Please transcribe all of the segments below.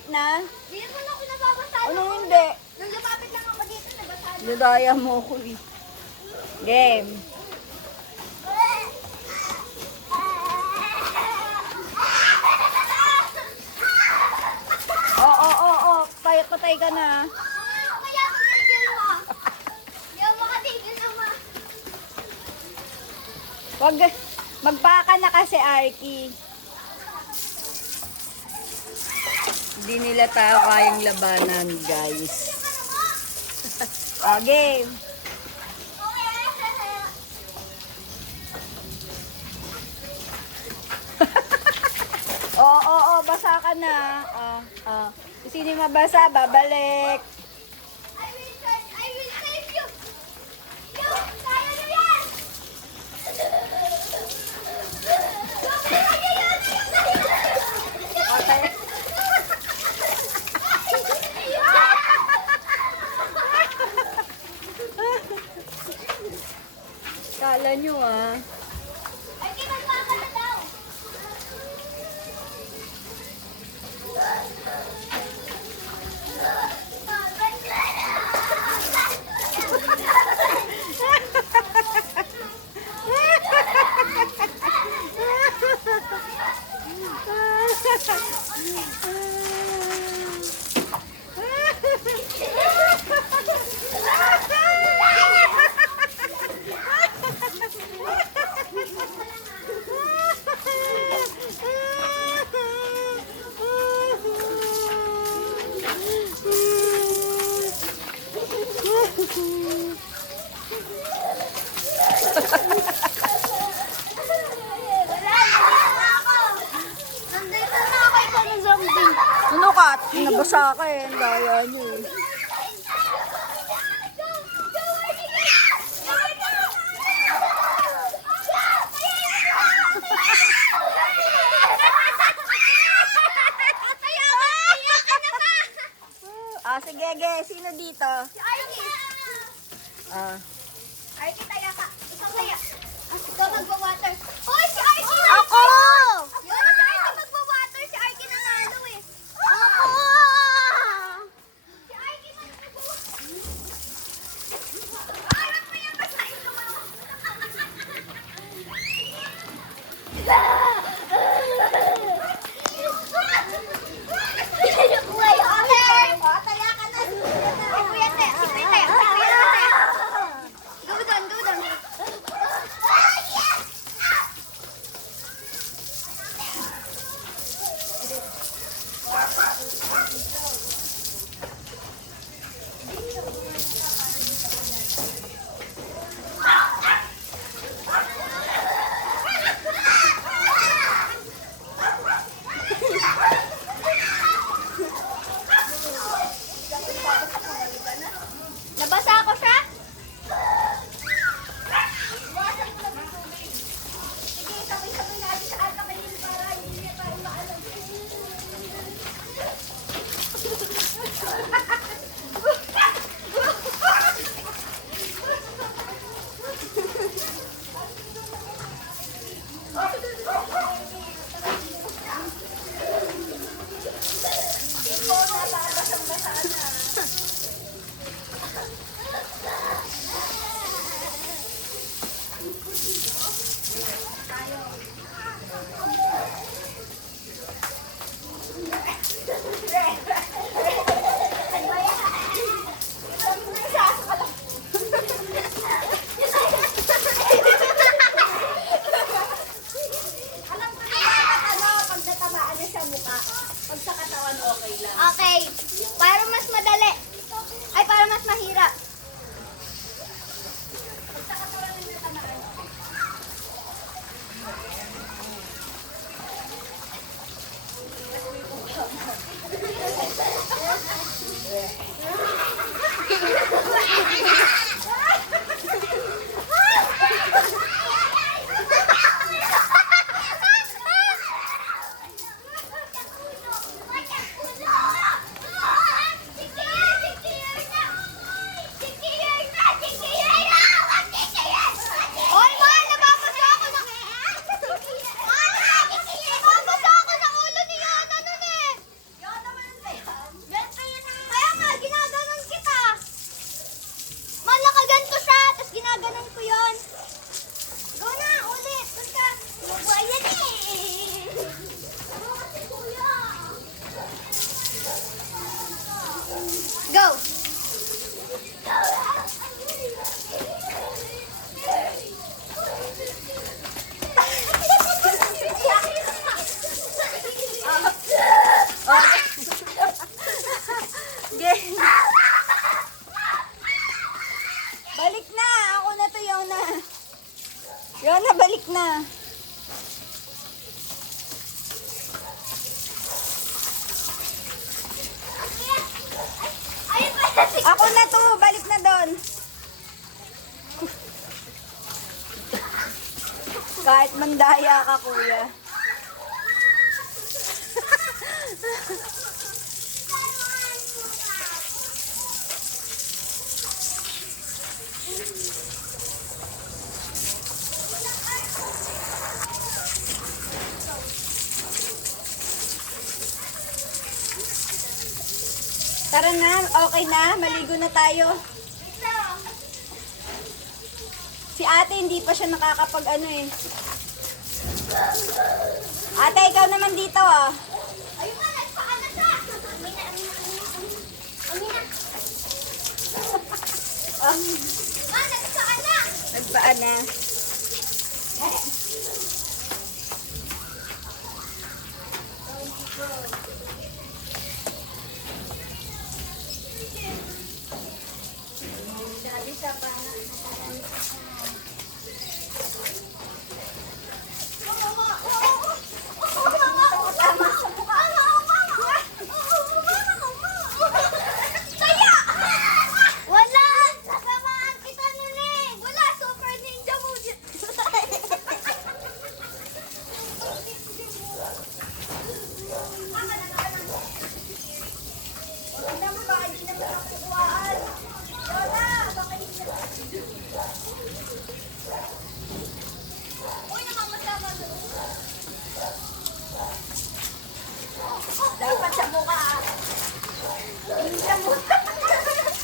Kahit na. Hindi mo na ako nababasa. Anong hindi? Nung lumapit lang ako dito, nabasa. Dadaya mo ko eh. Game. Oo. Patay ka na. Kaya ako tigil mo. Hindi ako makatigil naman. Wag, magpaka na kasi, Arky. Hindi nila tayo kayang labanan, guys. Game. Oo, basa ka na. Kung sino yung mabasa, babalik. I will save you. Kaya nyo yan. Okay. Kala nyo Ay, kinagpaka na daw. Nandito na ako ikaw ng zombie. Ano ka? Nabasa ka eh. Ang daya nyo eh. Sige, sino dito? Si Arky. Arky, taga ka. Ikaw kaya. Ikaw magwa-water. Hoy, si Arky na! Ako! Yun, si Arky magwa-water. Si Arky nanalo eh. Ako! Si Arky magwa-water. Ay, wag mo yan. Basahin ko mo. Go down. Balik na! Ako na to, Yona. Yona, balik na. Ayun pa si... Ako na to, balik na doon. Kahit mandaya ka, kuya. Tara na, okay na, maligo na tayo. Si ate hindi pa siya nakakapag ano eh. Ate, ikaw naman dito ah. Ayun na, nagpaanak na. Amina. Ma, nagpaanak. Nagpaan na. Kaya! Wala! Sasamahan kita nun eh! Wala! Super ninja mo! Tignan mo ba, hindi naman ako kukuhaan. Lola, baka hindi na. Uy, nakamasama doon. Dapat sa mukha. Hindi sa mukha.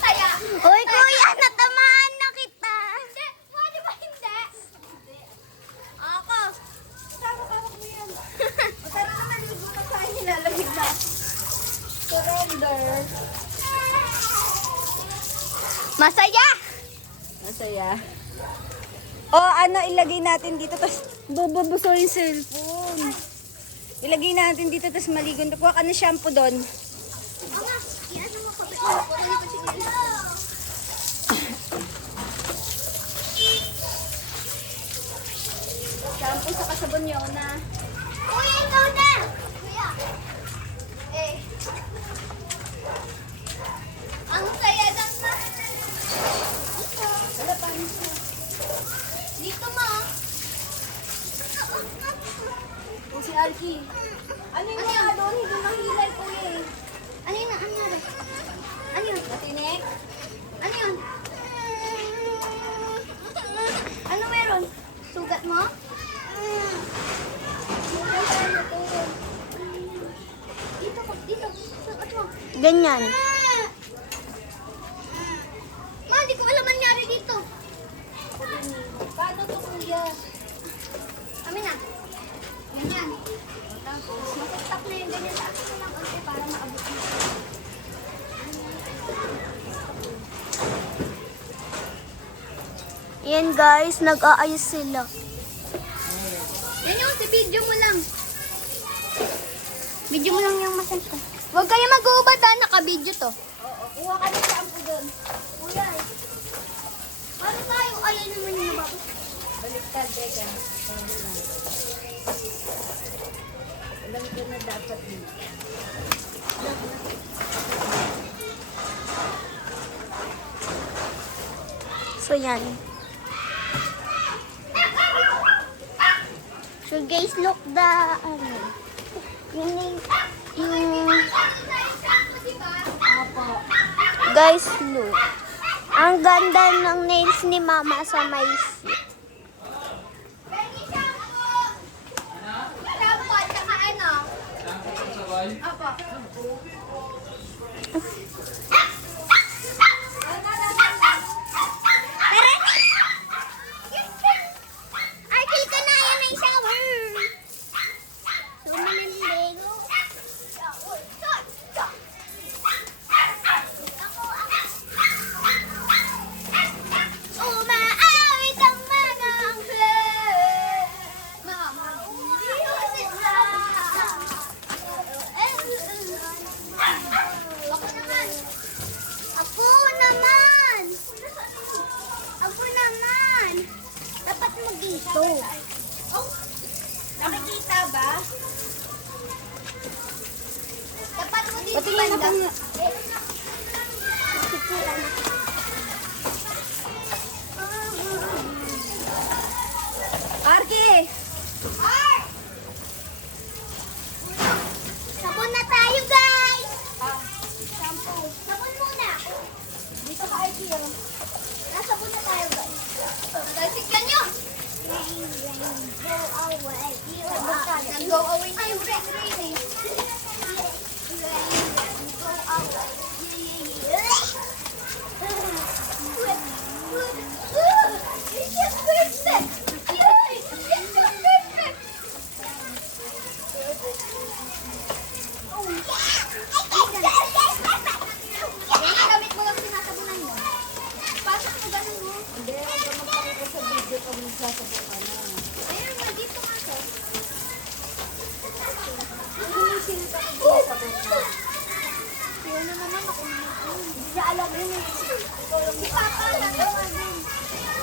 Kaya! Uy, kuya, natamaan na kita. Hindi! Pwede ba hindi? Ako! Tawag mo yan. Tara na, maligo na tayo. Nilalagig na. Surrender. Masaya. Masaya. O, ano, ilagay natin dito, tapos bububuso yung cellphone. Ilagay natin dito, tapos maligo. Kuha ka ng shampoo doon. Ama! Iyan mo kapit mo. Pwede pa sige. Shampoo sa kasabon nyo na. Kuya, ikaw na! Kuya! Eh. Ang saya ng Wala pa rin siya. Dito mo. O, si Alki. Ano yung mga doon? Hindi mahilay ko eh. Ano yun? Ano yun? Ano yun? Matinik? Ano yun? Ano meron? Sugat mo? Dito ko, dito. Sugat mo. Ganyan. Ma, hindi ko alam nangyari dito. Paano to, kuya? Amin na. Ganyan. Tapos, matutak na yung ganyan sa akin lang konti para maabot mo. Yan guys, nag-aayos sila. Yan yung si video mo lang. Video mo lang yung massage ko. Huwag kayo mag-uubad ha, naka-video to. Oo, kuha ka ng shampoo doon. Kuya, ano tayo? Ayan naman yung nababas. Baliktad, teka. Alam ko na dapat dito. So yan. So guys, look the ano. Yung guys, look. Ang ganda ng nails ni Mama sa may seat. Benny shampoo! Shampoo at saka ano? Opo. Arkel ka na, yan ay shower. Sumaliligo. Umaawit ang mga angel. Mama, ako naman. dito. Nakikita ba? Dapat mo dito Patingin na banda. kung... Nakikita na. Arki! Sabon na tayo, guys! Ah, Shampoo. Sabon muna. dito ka, Arki. Oh. Nasabon na tayo, guys. Guys, tignan nyo. Go away. Sabon tayo. Nag-go away na yung rain. Go away. It's just perfect. Yay! It's just perfect. Yan, gamit mo lang sinasabunan mo. Pasok mo ganun mo. Hindi, magpapakita sa video pag nagsasabot ka na. Ayun, dito nga to. Yun na naman ako. Hindi niya alam yun eh. Ikaw lang Si Papa lang naman din.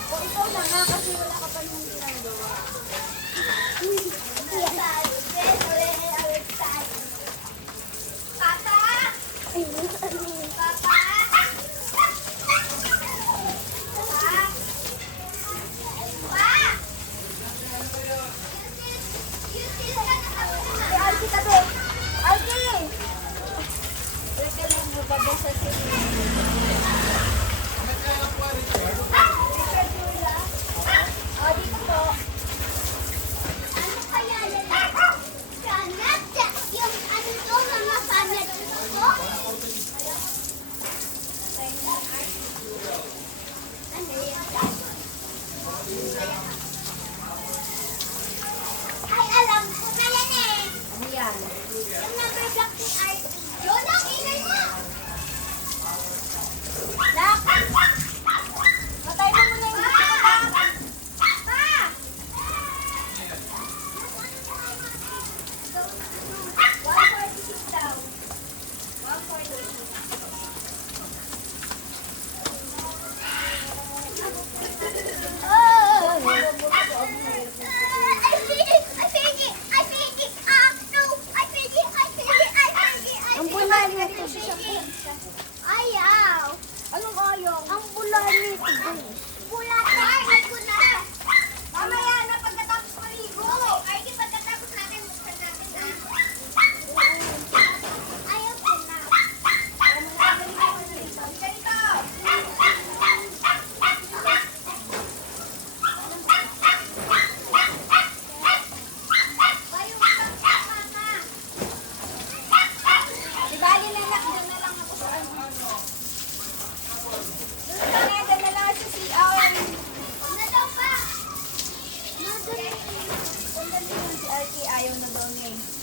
O ikaw lang nga kasi wala ka pa nung ginagawa. Papa! Papa! Alki tabi! Alki! Teka lang, mababasa siya. O, dito po. Ano kaya yan? Kanat! Yung ano to, mga kanat to? Ano yan? Ay, alam ko na yan eh. Ano yan? Yung number block ni RT. Yun ang ingay mo! Nak! Patay mo muna yung video ko, Nak! Pa! 146 daw. 148. Ang bula nito. Ayaw. Anong ayaw? Ang bula nito. Bula tayo ko na. Mamaya na pagkatapos maligo. Ay, di pagkatapos natin, buksan natin na. Ayaw ko na. Ayaw ko na, mama. Di bali na lang, doon na lang ako sa ano. Doon na lang sa CR. Ano daw pa? Kung dali si RT ayaw na daw niya eh.